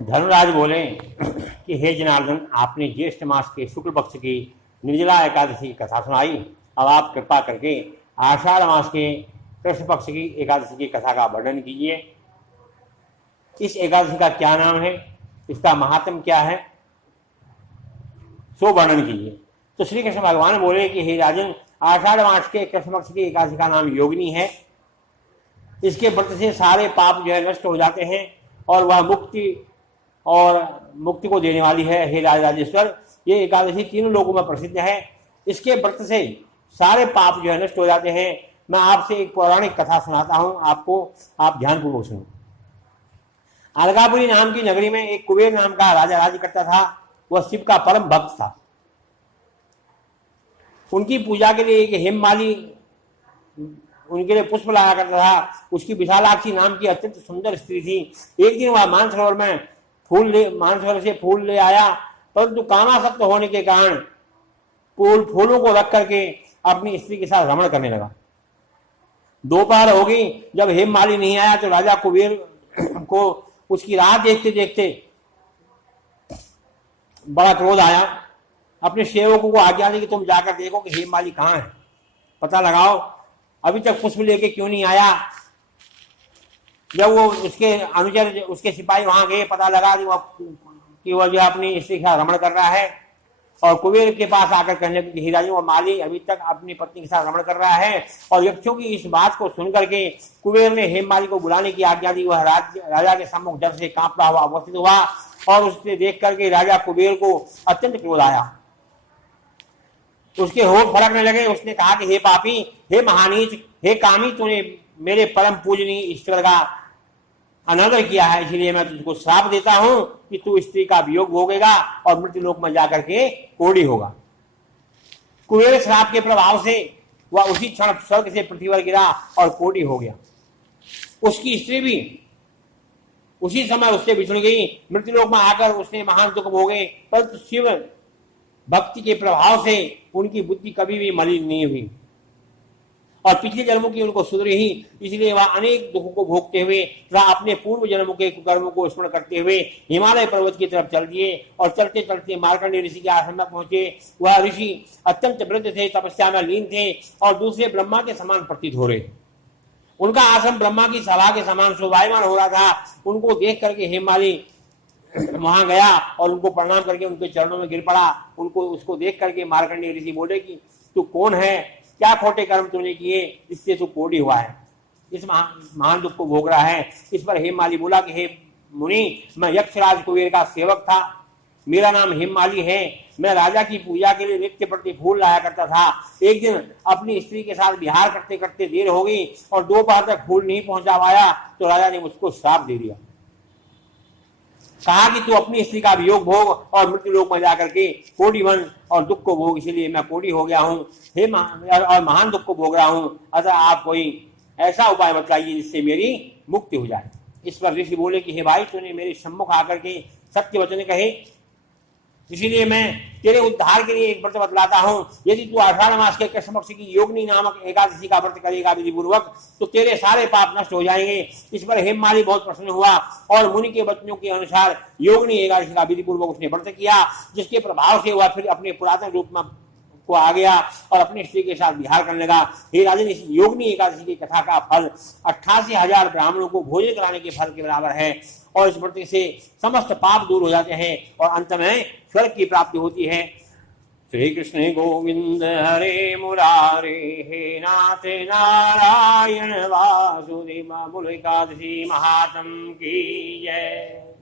धर्मराज बोले कि हे जनार्दन, आपने ज्येष्ठ मास के शुक्ल पक्ष की निर्जला एकादशी की कथा सुनाई। अब आप कृपा करके आषाढ़ मास के कृष्ण पक्ष की एकादशी की कथा का वर्णन कीजिए। इस एकादशी का क्या नाम है, इसका महात्म क्या है, सो वर्णन कीजिए। तो श्री कृष्ण भगवान बोले कि हे राजन, आषाढ़ मास के कृष्ण पक्ष की एकादशी का नाम योगिनी है। इसके व्रत से सारे पाप जो है नष्ट हो जाते हैं और वह मुक्ति को देने वाली है। हे राजेश्वर, ये एकादशी तीनों लोगों में प्रसिद्ध है। इसके व्रत से सारे पाप जो है नष्ट हो जाते हैं। मैं आपसे एक पौराणिक कथा सुनाता हूं, आप ध्यानपूर्वक सुनो। अलगापुरी नाम की नगरी में एक कुबेर नाम का राजा राज्य करता था। वह शिव का परम भक्त था। उनकी पूजा के लिए एक हेममाली उनके लिए पुष्प लाया करता था। उसकी विशालाक्षी नाम की अत्यंत सुंदर स्त्री थी। एक दिन वह मानसरोवर से फूल ले आया, परंतु कामासक्त होने के कारण फूलों को रख करके अपनी स्त्री के साथ रमण करने लगा। दोपहर हो गई। जब हेममाली नहीं आया तो राजा कुबेर को उसकी राह देखते देखते बड़ा क्रोध आया। अपने सेवकों को आज्ञा दी कि तुम जाकर देखो कि हेममाली कहाँ है, पता लगाओ, अभी तक पुष्प लेके क्यों नहीं आया। जब वो उसके अनुचर, उसके सिपाही वहां गए, पता लगा कि वह जो अपनी स्त्री के साथ रमण कर रहा है। और कुबेर के पास आकर कहने लगे, हीराजी, वो माली अभी तक अपनी पत्नी के साथ रमण कर रहा है। और यक्षों की इस बात को सुनकर के कुबेर ने हेममाली को बुलाने की आज्ञा दी। वह राजा के सम्मुख डर से कांपता हुआ अवस्थित हुआ और उसे देख करके राजा कुबेर को अत्यंत क्रोध आया। उसके होठ फड़कने लगे। उसने कहा कि हे पापी, हे महानीच, हे कामी, तूने मेरे परम पूजनीय ईश्वर का अनादर किया है, इसलिए मैं तुझको श्राप देता हूं कि तू स्त्री का वियोग भोगेगा और मृत्यु लोक में जाकर के कोढ़ी होगा। कुबेर श्राप के प्रभाव से वह उसी क्षण स्वर्ग से पृथ्वी पर गिरा और कोढ़ी हो गया। उसकी स्त्री भी उसी समय उससे बिछुड़ गई। मृत्यु लोक में आकर उसने महान दुख भोगे, परंतु शिव भक्ति के प्रभाव से उनकी बुद्धि कभी भी मलिन नहीं हुई और पिछले जन्मों की उनको सुधरी ही। इसलिए वह अनेक दुखों को भोगते हुए तथा अपने पूर्व जन्मों के कर्मों को स्मरण करते हुए हिमालय पर्वत की तरफ चल दिए और चलते चलते मार्कंडेय ऋषि के आश्रम में पहुंचे। वह ऋषि अत्यंत वृद्ध थे, तपस्या में लीन थे और दूसरे ब्रह्मा के समान प्रतीत हो रहे थे। उनका आश्रम ब्रह्मा की सभा के समान शोभायमान हो रहा था। उनको देख करके हेममाली वहां गया और उनको प्रणाम करके उनके चरणों में गिर पड़ा। उसको देख करके मार्कंडेय ऋषि बोले कि तू कौन है, क्या खोटे कर्म तूने किए जिससे तू कोढ़ी हुआ है, इस महान दुख को भोग रहा है। इस पर हेममाली बोला कि हे मुनि, मैं यक्षराज कुबेर का सेवक था, मेरा नाम हेममाली है। मैं राजा की पूजा के लिए नित्य प्रति फूल लाया करता था। एक दिन अपनी स्त्री के साथ विहार करते करते देर हो गई और दोपहर तक फूल नहीं पहुंचा पाया तो राजा ने मुझको श्राप दे दिया। कहा कि तू अपनी स्त्री का वियोग भोग और मृत्यु लोक में जाकर के कोढ़ी बन और दुख को भोग, इसीलिए मैं कोढ़ी हो गया हूँ और महान दुख को भोग रहा हूँ। अतः आप कोई ऐसा उपाय बताइए जिससे मेरी मुक्ति हो जाए। इस पर ऋषि बोले कि हे भाई, तूने मेरे सम्मुख आकर के सत्य वचन कहे, इसीलिए मैं तेरे उद्धार के लिए एक व्रत बतलाता हूं। यदि तू आषाढ़ मास के कृष्ण पक्ष की योगिनी नामक एकादशी का व्रत करेगा विधि पूर्वक तो तेरे सारे पाप नष्ट हो जाएंगे। इस पर हेममाली बहुत प्रसन्न हुआ और मुनि के वचनों के अनुसार योगिनी एकादशी का विधि पूर्वक उसने व्रत किया, जिसके प्रभाव से वह फिर अपने पुरातन रूप में को आ गया और अपनी स्त्री के साथ विहार करने लगा। हे राजन, इस योगिनी एकादशी की कथा का फल 88,000 ब्राह्मणों को भोजन कराने के फल के बराबर है और इस व्रत से समस्त पाप दूर हो जाते हैं और अंत में स्वर्ग की प्राप्ति होती है। श्री कृष्ण गोविंद हरे मुरारे, हे नाथ नारायण वासुदेव। बोलो एकादशी महात्म की जय।